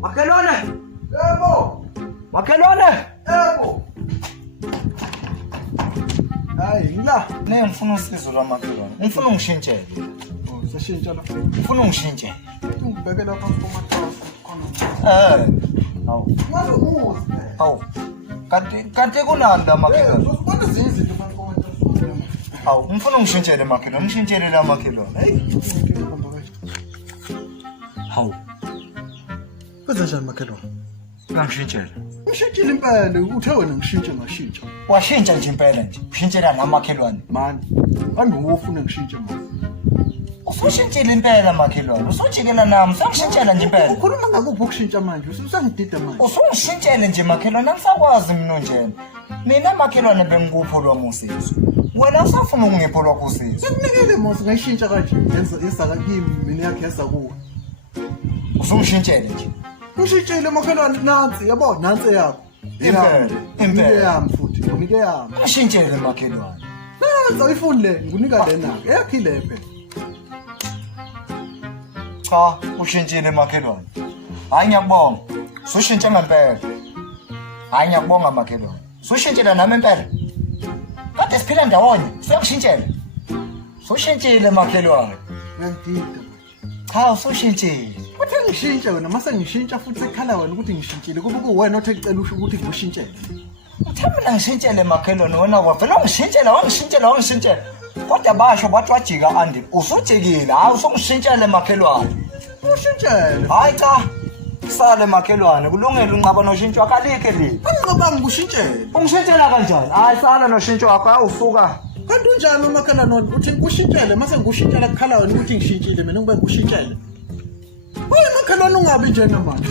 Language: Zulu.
Makhelwane! Yebo! Makhelwane! Yebo! Hayi, ngila. Ngifuna usizo lwamakhelwane. Ngifuna ungishintshele. Seshintsha la. Ngifuna ungishintshele. Ngibheke lapha kumatrasi khona. Hawu. Ngabe umuzi. Hawu. Kanti kunani la makhelwane? Uzobona ezinye izinto kumatrasi. Hawu, ngifuna ungishintshele makhelwane. Ngishintshele la makhelwane. Hayi, ngihamba kahle. Hawu. Kwenza njani makhelwane? Ngangishintshele. Ngishintshile impela, uthe wena ngishintshe ngashintsha. Washintsha nje impela nje. Ushintshela namakhelwane. Mani, angiwofuna ngishintshe manje. Usushintshile impela makhelwane. Usujikela nami. Usangishintshela nje impela. Ukhuluma ngakuphi ukushintsha manje? Usangidida manje. Usungishintshele nje makhelwane. Angisakwazi mina njena. Mina makhelwane bengikupho lwami usizo. Wena usafuna ukungipho lwakho usizo. Sekunikele mose ngayishintsha kanje. Yenza kimi mina yakhe yasa kuwe. Usungishintshele nje. Ngishintshile makhelwane nansi, yabo nansi yakho. Impela. Yami futhi, ngunike yami. Ngishintshele makhelwane. Nansi ayifuni le, ngunika lena. Eyakhile phela. Cha, ushintshile makhelwane. Hayi ngiyakubonga. Usushintshe ngempela. Hayi ngiyakubonga makhelwane. Usushintshela nami impela. Kade siphila ndawonye. Usuyangishintshela. Usushintshile makhelwane. Ngiyadida manje. Cha, usushintshile. Uthe ngishintshe wena, mase ngishintsha futhi sekhala wena ukuthi ngishintshile. Kube kuwena othe ngicela usho ukuthi ngishintshele. Uthe mina ngishintshele makhelwane wena kwavela wangishintshela. Kodwa basho bathi wajika andi. Usujikile. Hayi usungishintshele makhelwane. Ngishintshele. Hayi cha. Sale makhelwane kulungile unqaba noshintsho wakho alikhe li. Angiqabanga ngikushintshele. Ungishintshela kanjani? Hayi sala noshintsho wakho awusuka. Kanti unjani umakhelwane uthi ngikushintshele mase ngikushintshela kukhala wena ukuthi ngishintshile mina ngibe ngikushintshele. Hayi makhelwane ungabi njena manje.